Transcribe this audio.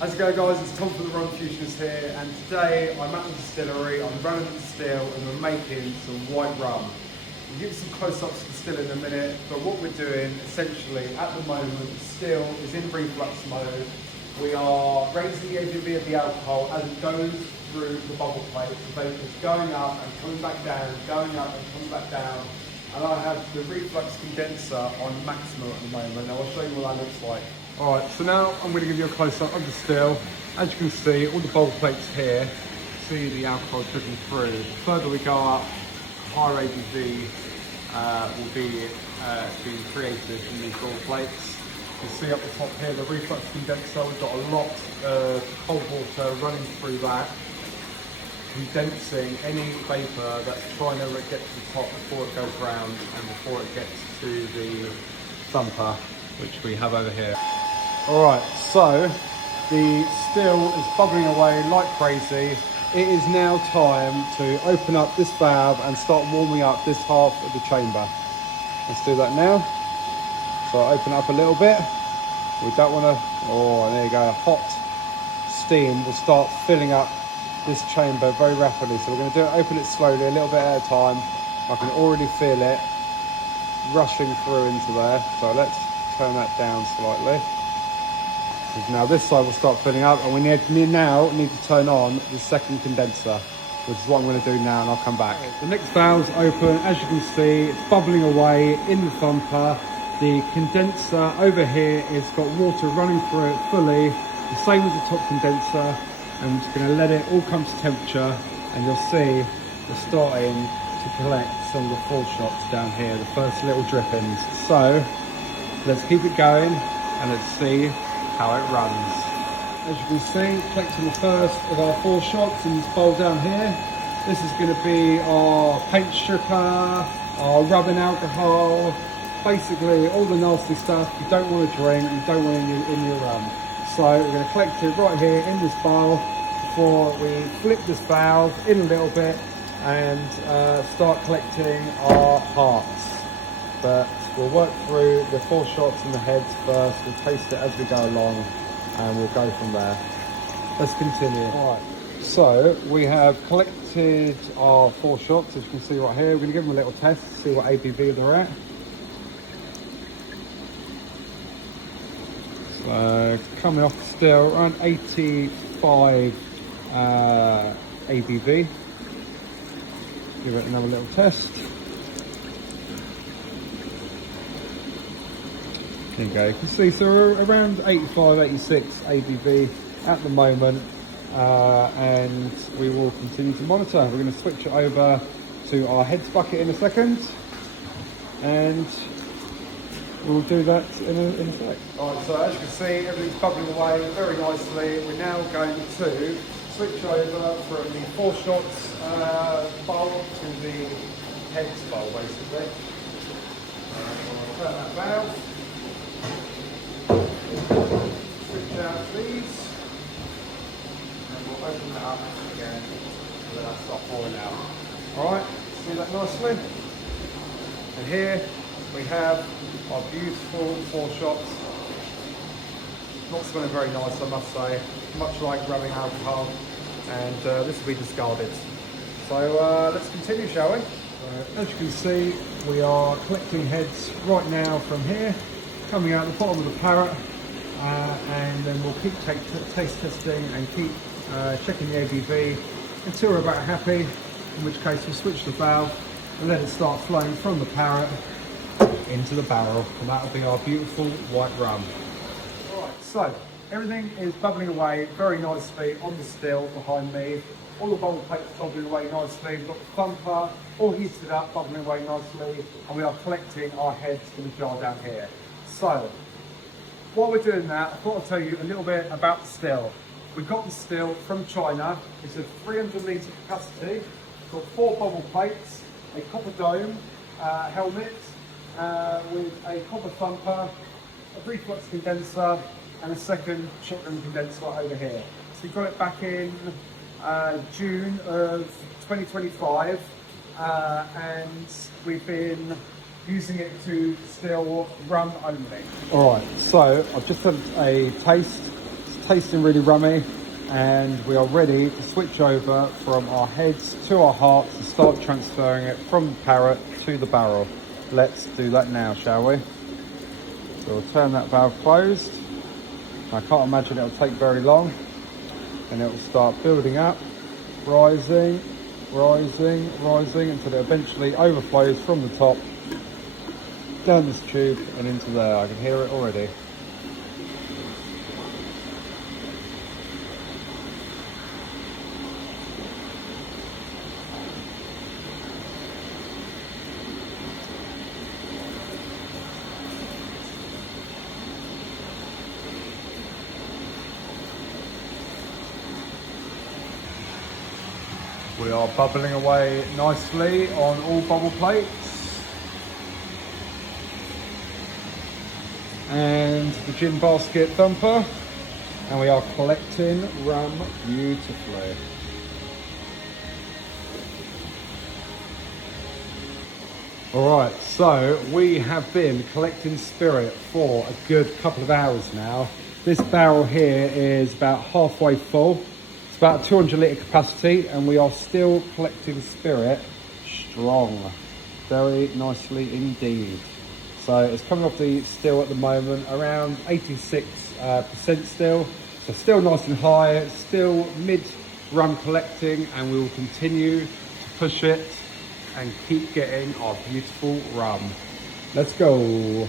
How's it going, guys? It's Tom from the Rum Infusionist here, and today I'm at the distillery, I'm running the still, and we're making some white rum. We'll give you some close-ups of the still in a minute, but what we're doing essentially at the moment, the still is in reflux mode. We are raising the ABV of the alcohol as it goes through the bubble plate. The vapor is going up and coming back down, going up and coming back down. And I have the reflux condenser on maximum at the moment. Now I'll show you what that looks like. Alright, so now I'm going to give you a close-up of the still. As you can see, all the bubble plates here, see the alcohol dripping through. The further we go up, higher ABV will be being created in these bubble plates. You can see up the top here, the reflux condenser, we've got a lot of cold water running through that, condensing any vapour that's trying to get to the top before it goes round and before it gets to the thumper, which we have over here. Alright, so the still is bubbling away like crazy. It is now time to open up this valve and start warming up this half of the chamber. Let's do that now. So open up a little bit. We don't want to, oh, there you go, hot steam will start filling up this chamber very rapidly. So we're going to do it, open it slowly, a little bit at a time. I can already feel it rushing through into there. So let's turn that down slightly. Now this side will start filling up, and we now need to turn on the second condenser, which is what I'm going to do now, and I'll come back. The next valve's open. As you can see, it's bubbling away in the thumper. The condenser over here has got water running through it fully, the same as the top condenser. I'm just going to let it all come to temperature, and you'll see we're starting to collect some of the full shots down here, the first little drippings. So let's keep it going and let's see how it runs. As you can see, collecting the first of our 4 shots in this bowl down here. This is going to be our paint stripper, our rubbing alcohol, basically all the nasty stuff you don't want to drink, you don't want in your rum. So we're going to collect it right here in this bowl before we flip this valve in a little bit and start collecting our hearts. But we'll work through the 4 shots in the heads first, we'll taste it as we go along and we'll go from there. Let's continue. Alright, so we have collected our 4 shots, as you can see right here. We're going to give them a little test to see what ABV they're at. So coming off still around 85 ABV. Give it another little test. There you go, you can see, so we're around 85, 86 ABV at the moment, and we will continue to monitor. We're going to switch it over to our heads bucket in a second, and we'll do that in a sec. Alright, so as you can see, everything's bubbling away very nicely. We're now going to switch over from the 4 shots bowl to the heads bowl, basically. We'll turn that valve. Switch out these, and we'll open that up again and let that start pouring out. Alright, see that nicely? And here we have our beautiful 4 shots. Not smelling very nice, I must say, much like rubbing alcohol, and this will be discarded. So let's continue, shall we? As you can see, we are collecting heads right now from here, coming out the bottom of the parrot, and then we'll keep taste testing and keep checking the ABV until we're about happy, in which case we'll switch the valve and let it start flowing from the parrot into the barrel, and that'll be our beautiful white rum. Alright, so everything is bubbling away very nicely on the still behind me. All the bubble plates bubbling away nicely. We've got the thumper all heated up, bubbling away nicely, and we are collecting our heads in the jar down here. So while we're doing that, I thought I'd tell you a little bit about the still. We got the still from China. It's a 300 litre capacity. It's got 4 bubble plates, a copper dome helmet with a copper thumper, a reflux condenser, and a second shotgun condenser over here. So we got it back in June of 2025, and we've been using it to distill rum only. Alright, so I've just had a taste. It's tasting really rummy, and we are ready to switch over from our heads to our hearts and start transferring it from the parrot to the barrel. Let's do that now, shall we? So we'll turn that valve closed. I can't imagine it'll take very long, and it will start building up, rising, rising, rising until it eventually overflows from the top down this tube and into there. I can hear it already. We are bubbling away nicely on all bubble plates. And the gin basket thumper. And we are collecting rum beautifully. Alright, so we have been collecting spirit for a good couple of hours now. This barrel here is about halfway full. It's about a 200 litre capacity, and we are still collecting spirit strong. Very nicely indeed. So it's coming off the still at the moment, around 86% still. So still nice and high, still mid rum collecting, and we will continue to push it and keep getting our beautiful rum. Let's go.